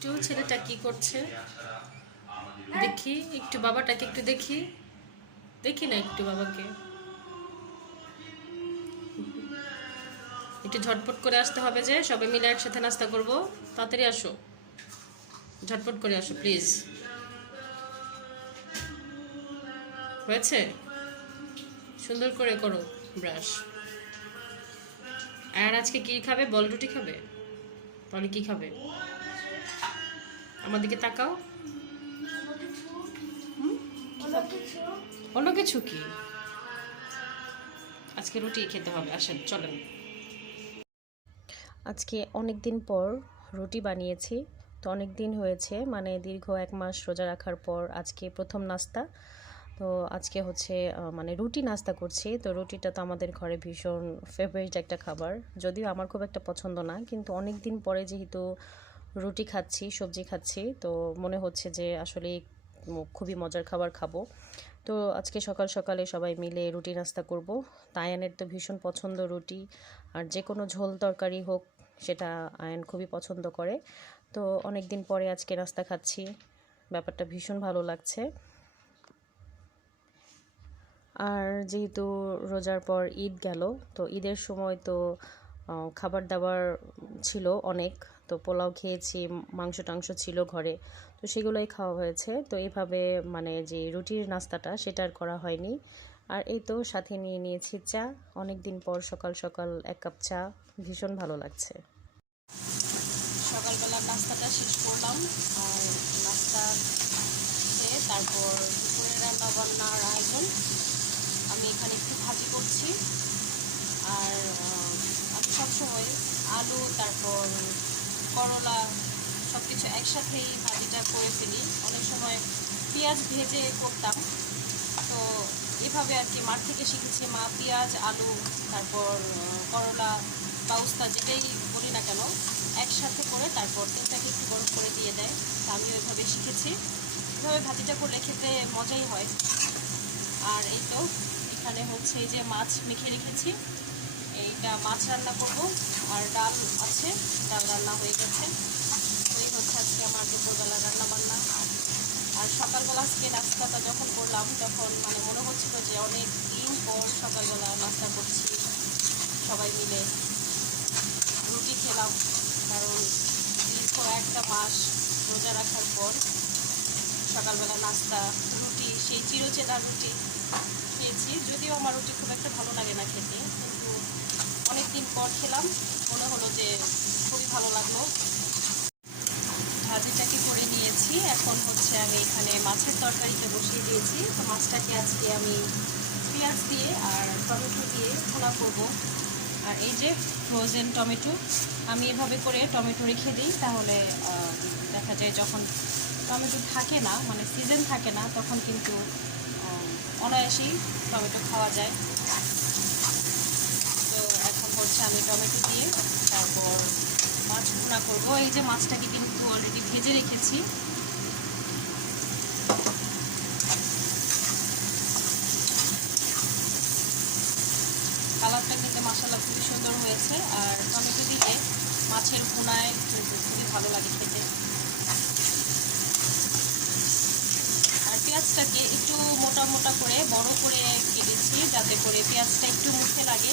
একটু ছেলেটা কি করছে দেখি, একটু বাবাটাকে একটু দেখি, দেখি না একটু বাবাকে। একটু ঝটপট করে আসতে হবে, যে সবাই মিলে একসাথে নাস্তা করব। তাড়াতাড়ি আসো, ঝটপট করে আসো প্লিজ। হয়েছে? সুন্দর করে করো ব্রাশ। আর আজকে কি খাবে? বল রুটি খাবে? তাহলে কি খাবে? আমার দিকে তাকাও। অন্য কিছু কি? আজকে রুটি খেতে হবে, আসেন চলেন। আজকে অনেক দিন পর রুটি বানিয়েছি। তো অনেক দিন হয়েছে, মানে দীর্ঘ 1 মাস রোজা রাখার পর আজকে প্রথম নাস্তা। তো আজকে হচ্ছে মানে রুটি নাস্তা করছি। তো রুটিটা তো আমাদের ঘরে ভীষণ ফেভারিট একটা খাবার, যদিও আমার খুব একটা পছন্দ না, কিন্তু অনেক দিন পরে যেহেতু রুটি খাচ্ছি, সবজি খাচ্ছি, তো মনে হচ্ছে যে আসলে খুবই মজার খাবার খাবো। তো আজকে সকাল সকালে সবাই মিলে রুটি নাস্তা করব। আয়ানের তো ভীষণ পছন্দ রুটি, আর যে কোনো ঝোল তরকারি হোক সেটা আয়ান খুবই পছন্দ করে। তো অনেক দিন পরে আজকে নাস্তা খাচ্ছি, ব্যাপারটা ভীষণ ভালো লাগছে। আর যেহেতু রোজার পর ঈদ গেল, তো ঈদের সময় তো খাবার দাবার ছিল অনেক। তো পোলাও খেয়েছি, মাংস টাংস ছিল ঘরে, তো সেগুলোই খাওয়া হয়েছে। তো এইভাবে মানে যে রুটির নাস্তাটা সেটা আর করা হয়নি। আর এই তো সাথে নিয়ে নিয়েছি চা। অনেক দিন পর সকাল সকাল 1 কাপ চা, ভীষণ ভালো লাগছে। সকালবেলার নাস্তাটা শেষ করলাম। আর নাস্তা খেয়ে তারপর দুপুরের রান্না বান্নার আয়োজন। আমি এখানে একটু ভাজি করছি। আর আমি সবসময় আলু, তারপর করলা, সব কিছু একসাথেই ভাজিটা করে ফেলি। অনেক সময় পেঁয়াজ ভেজে করতাম। তো এভাবে আর কি মাঠ থেকে শিখেছি। মা পেঁয়াজ, আলু, তারপর করলা বা উস্তা যেটাই বলি না কেন, একসাথে করে তারপর তেলটাকে একটু গরম করে দিয়ে দেয়। তা আমিও এভাবে শিখেছি। এভাবে ভাজিটা করলে খেতে মজাই হয়। আর এই তো এখানে হচ্ছে এই যে মাছ মেখে রেখেছি, এইটা মাছ রান্না করব। আর ডাল আছে, ডাল রান্না হয়ে গেছে। এই হচ্ছে আজকে আমার দুপুরবেলা রান্না বান্না। আর সকালবেলা আজকে নাস্তাটা যখন করলাম, তখন মানে মনে হচ্ছিল যে অনেক দিন পর সকালবেলা নাস্তা করছি সবাই মিলে। রুটি খেলাম, কারণ দীর্ঘ 1 মাস রোজা রাখার পর সকালবেলা নাস্তা রুটি, সেই চিরচেনা রুটি খেয়েছি। যদিও আমার রুটি খুব একটা ভালো লাগে না খেতে, কিন্তু অনেক দিন পর খেলাম, মনে হলো যে খুবই ভালো লাগলো। ভাজিটাকে করে নিয়েছি। এখন হচ্ছে আমি এখানে মাছের তরকারিতে বসিয়ে দিয়েছি। তো মাছটাকে আজকে আমি পেঁয়াজ দিয়ে আর টমেটো দিয়ে ভুনা করব। আর এই যে ফ্রোজেন টমেটো, আমি এভাবে করে টমেটো রেখে দিই। তাহলে দেখা যায় যখন টমেটো থাকে না, মানে সিজন থাকে না, তখন কিন্তু অনায়াসেই টমেটো খাওয়া যায়। তো এখন হচ্ছে আমি টমেটো দিয়ে তারপর মাছ ভুনা করবো। এই যে মাছটাকে কিন্তু অলরেডি ভেজে রেখেছি। কালারটা কিন্তু মাশাআল্লাহ খুবই সুন্দর হয়েছে। আর টমেটো দিলে মাছের ভুনায় কিন্তু খুবই ভালো লাগে খেতে। আর পেঁয়াজটাকে একটু মোটা মোটা করে বড় করে কেটেছি, যাতে করে পেঁয়াজটা একটু মুখে লাগে।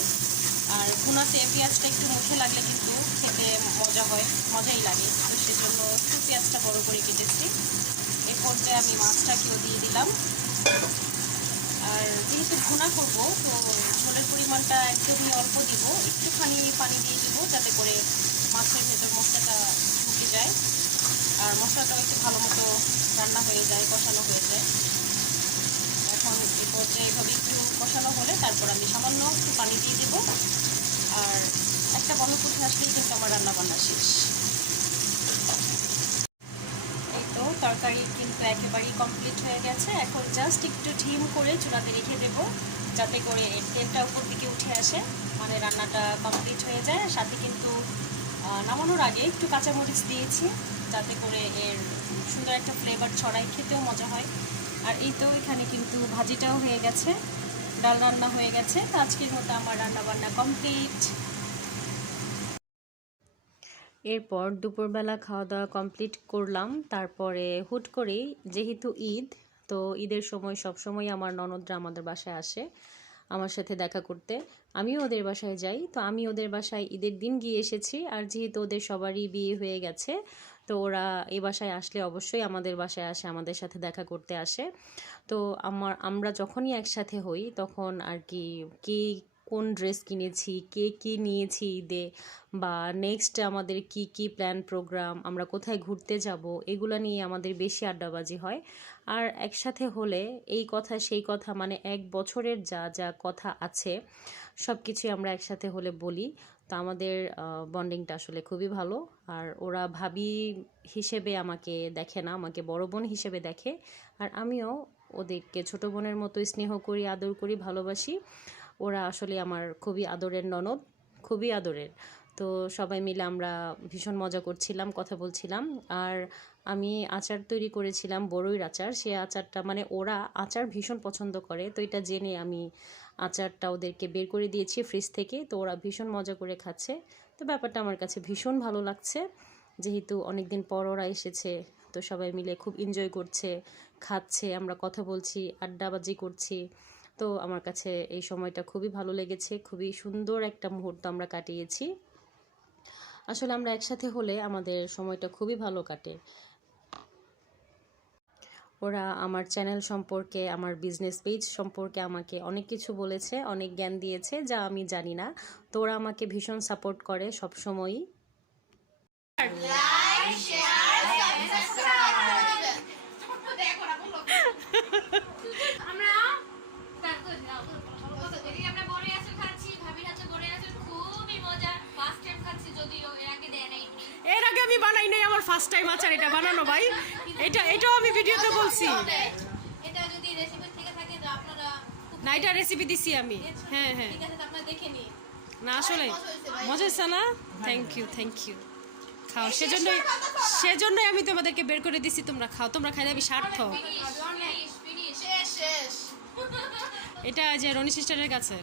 আর ভুনাতে পেঁয়াজটা একটু মুখে লাগলে কিন্তু খেতে মজা হয়, মজাই লাগে। তো সেজন্য একটু পেঁয়াজটা বড় করে কেটেছি। এই পর্যায়ে আমি মাছটাকেও দিয়ে দিলাম। আর যেহেতু ভুনা করবো, তো ঝোলের পরিমাণটা একদমই অল্প দিব, একটুখানি পানি দিয়ে দিব, যাতে করে মাছের ভেতর মশলাটা ঢুকে যায় আর মশলাটাও একটু ভালো মতো রান্না হয়ে যায়, কষানো হয়ে যায়। এখন এই পর্যায়ে এভাবে একটু কষানো হলে তারপর আমি সামান্য একটু পানি দিয়ে দেবো। আর একটা বলক উঠে আসলেই কিন্তু আমার রান্না বান্না শেষ। এই তো তরকারি কিন্তু একেবারেই কমপ্লিট হয়ে গেছে। এখন জাস্ট একটু ঢিম করে চুলাতে রেখে দেবো, যাতে করে এর তেলটা উপর দিকে উঠে আসে, মানে রান্নাটা কমপ্লিট হয়ে যায়। সাথে কিন্তু নামানোর আগে একটু কাঁচামরিচ দিয়েছি, যাতে করে এর সুন্দর একটা ফ্লেভার ছড়ায়, খেতেও মজা হয়। আর এই তো এখানে কিন্তু ভাজিটাও হয়ে গেছে, ডাল রান্না হয়ে গেছে। তো আজকের মতো আমার রান্না বান্না কমপ্লিট। এরপর দুপুরবেলা খাওয়া দাওয়া কমপ্লিট করলাম। তারপরে হুট করেই যেহেতু ঈদ, তো ঈদের সময় সবসময় আমার ননদরা আমাদের বাসায় আসে আমার সাথে দেখা করতে। আমিও ওদের বাসায় যাই, তো আমি ওদের বাসায় ঈদের দিন গিয়ে এসেছি। আর যেহেতু ওদের সবারই বিয়ে হয়ে গেছে, তো ওরা এই বাসায় আসলে অবশ্যই আমাদের বাসায় আসে, আমাদের সাথে দেখা করতে আসে। তো আমরা যখনই একসাথে হই তখন আর কি কে কোন ড্রেস কিনেছি, কে কী নিয়েছি ঈদে, বা নেক্সট আমাদের কি কি প্ল্যান প্রোগ্রাম, আমরা কোথায় ঘুরতে যাব, এগুলো নিয়ে আমাদের বেশি আড্ডাবাজি হয়। আর একসাথে হলে এই কথা সেই কথা, মানে এক বছরের যা যা কথা আছে সব কিছুই আমরা একসাথে হলে বলি। তো আমাদের বন্ডিংটা আসলে খুবই ভালো। আর ওরা ভাবি হিসেবে আমাকে দেখে না, আমাকে বড় বোন হিসেবে দেখে। আর আমিও ওদেরকে ছোট বোনের মতো স্নেহ করি, আদর করি, ভালোবাসি। ওরা আসলে আমার খুবই আদরের ননদ, খুবই আদরের। তো সবাই মিলে আমরা ভীষণ মজা করছিলাম, কথা বলছিলাম। আর আমি আচার তৈরি করেছিলাম, বড়ইর আচার। সে আচারটা মানে ওরা আচার ভীষণ পছন্দ করে, তো এটা জেনে আমি আচারটা ওদেরকে বের করে দিয়েছি ফ্রিজ থেকে। তো ওরা ভীষণ মজা করে খাচ্ছে। তো ব্যাপারটা আমার কাছে ভীষণ ভালো লাগছে, যেহেতু অনেক দিন পর ওরা এসেছে। তো সবাই মিলে খুব এনজয় করছে, খাচ্ছে, আমরা কথা বলছি, আড্ডাবাজি করছি। তো আমার কাছে এই সময়টা খুবই ভালো লেগেছে, খুবই সুন্দর একটা মুহূর্ত আমরা কাটিয়েছি। আসলে আমরা একসাথে হলে আমাদের সময়টা খুবই ভালো কাটে। ওরা আমার চ্যানেল সম্পর্কে, আমার বিজনেস পেজ সম্পর্কে আমাকে অনেক কিছু বলেছে, অনেক জ্ঞান দিয়েছে যা আমি জানি না। তো ওরা আমাকে ভীষণ সাপোর্ট করে সবসময়ই। এর আগে আমি বানাই নাই, আমার ফার্স্ট টাইম আচার এটা বানানো ভাই। এটাও আমি ভিডিওতে বলছি এটা যদি রেসিপি থেকে থাকে তো আপনারা না, এটা রেসিপি দিছি আমি। হ্যাঁ হ্যাঁ, ঠিক আছে, আপনারা দেখে নিন। না আসলে মজা হচ্ছে না। Thank you, thank you. খাও, সেজন্যই আমি তোমাদেরকে বের করে দিছি। তোমরা খাও, তোমরা খাইলে আমি স্বার্থ। শেষ শেষ এটা যে রনি সিস্টারের কাছে